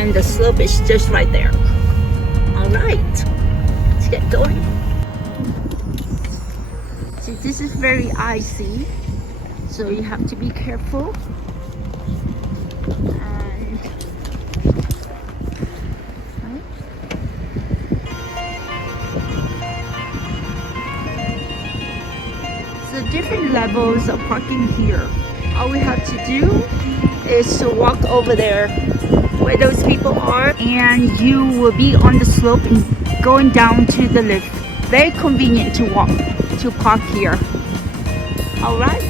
and the slope is just right there. All right, let's get going. See, this is very icy, so you have to be careful. And right. So different levels of parking here. All we have to do is to walk over there where those people are, and you will be on the slope and going down to the lift. Very convenient to walk, to park here. All right.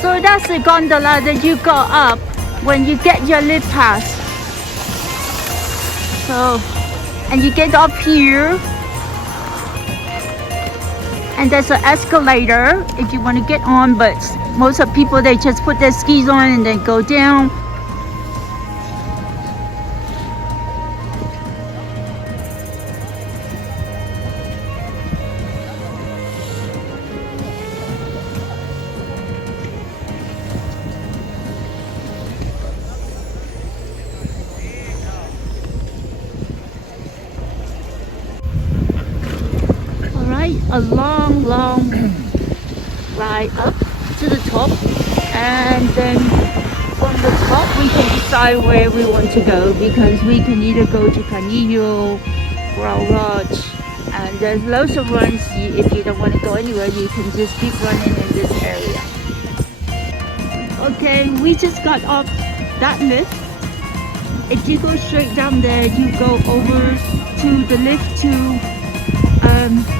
So that's the gondola that you go up when you get your lift pass. So, and you get up here, and there's an escalator if you want to get on, but most of people, they just put their skis on and then go down. A long ride up to the top, and then from the top we can decide where we want to go, because we can either go to Canillo, Grau, Roig, and there's loads of runs. If you don't want to go anywhere, you can just keep running in this area. Okay, we just got off that lift. If you go straight down there, you go over to the lift to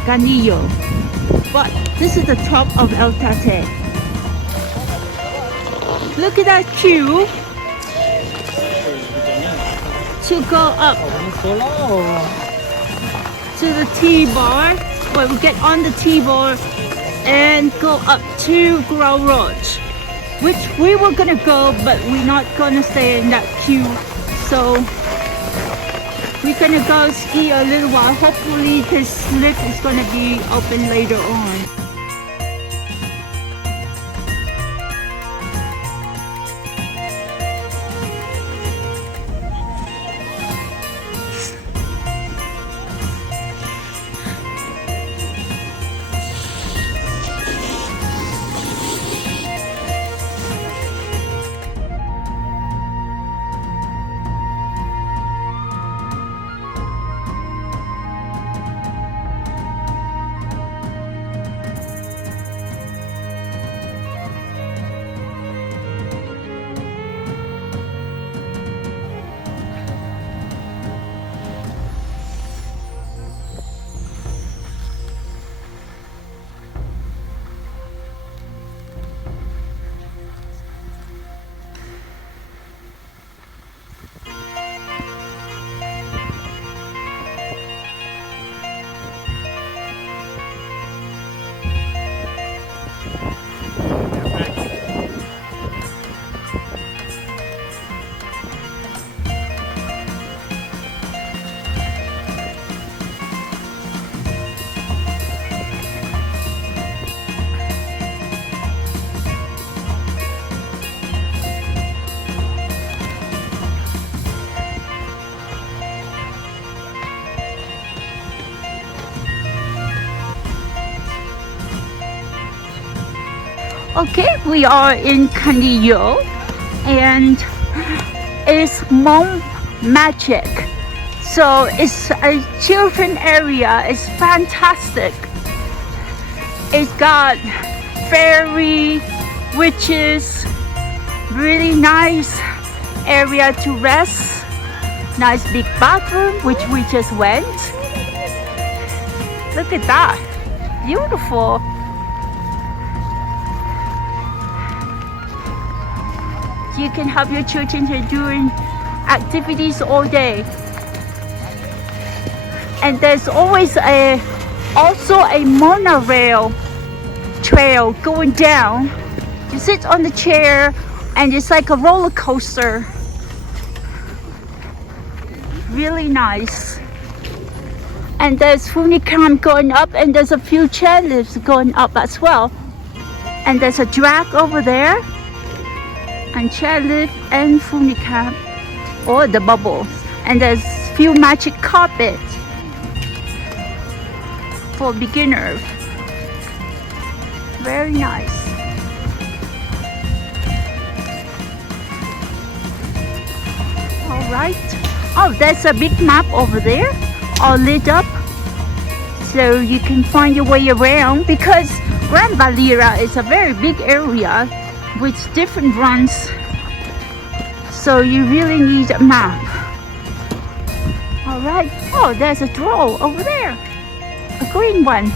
Canillo. But this is the top of El Tarter. Look at that queue to go up to the T-bar. Well, we get on the T-bar and go up to Grau Roig, which we were gonna go, but we're not gonna stay in that queue. So we're gonna go ski a little while. Hopefully this lift is gonna be open later on. Okay, we are in Canillo, and it's Mont magic. So it's a children area. It's fantastic. It's got fairy, witches, really nice area to rest. Nice big bathroom, which we just went. Look at that, beautiful. You can have your children here doing activities all day. And there's always also a monorail trail going down You sit on the chair and it's like a roller coaster. Really nice. And there's funicamp going up, and there's a few chairlifts going up as well. And there's a drag over there, and chairlift and funicamp, or the bubbles. And there's few magic carpets for beginners. Very nice. All right. Oh, there's a big map over there, all lit up, so you can find your way around, because Grandvalira is a very big area with different runs, so you really need a map. All right. Oh, there's a draw over there, a green one.